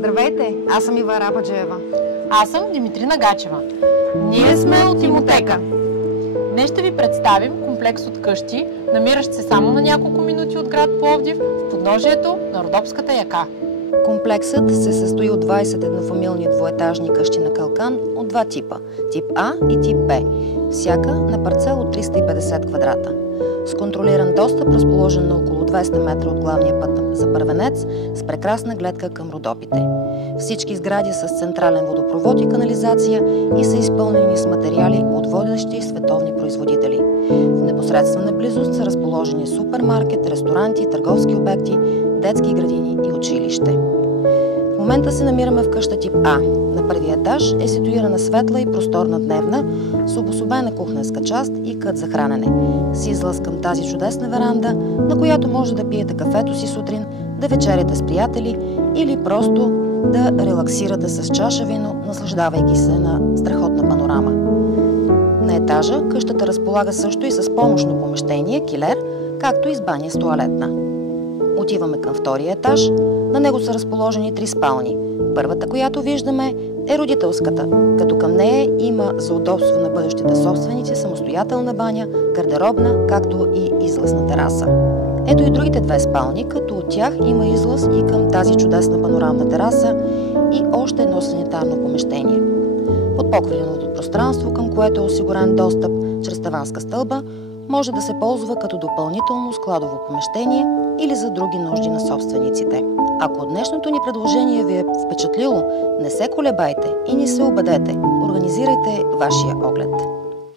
Здравейте, аз съм Ива Арабаджиева. Аз съм Димитрина Гачева. Ние сме от Имотека. Днес ще ви представим комплекс от къщи, намиращ се само на няколко минути от град Пловдив, в подножието на Родопската яка. Комплексът се състои от 20 еднофамилни двоетажни къщи на калкан от два типа – тип А и тип Б, всяка на парцел от 350 квадрата. С контролиран достъп, разположен на около 200 метра от главния път за Първенец, с прекрасна гледка към Родопите. Всички сгради с централен водопровод и канализация и са изпълнени с материали от водещи световни производители. В непосредствена близост са разположени супермаркет, ресторанти, търговски обекти, детски градини и училище. В момента се намираме в къща тип А. На първия етаж е ситуирана светла и просторна дневна, с обособена кухненска част и кът за хранене, с излъз към тази чудесна веранда, на която може да пиете кафето си сутрин, да вечеряте с приятели или просто да релаксирате с чаша вино, наслаждавайки се на страхотна панорама. На етажа къщата разполага също и с помощно помещение, килер, както и с баня с тоалетна. Отиваме към втория етаж. На него са разположени 3 спални. Първата, която виждаме, е родителската, като към нея има за удобство на бъдещите собственици самостоятелна баня, гардеробна, както и излъз на тераса. Ето и другите 2 спални, като от тях има излъз и към тази чудесна панорамна тераса и още едно санитарно помещение. Под покриленото пространство, към което е осигурен достъп чрез таванска стълба, може да се ползва като допълнително складово помещение или за други нужди на собствениците. Ако днешното ни предложение ви е впечатлило, не се колебайте и ни се убедете. Организирайте вашия оглед.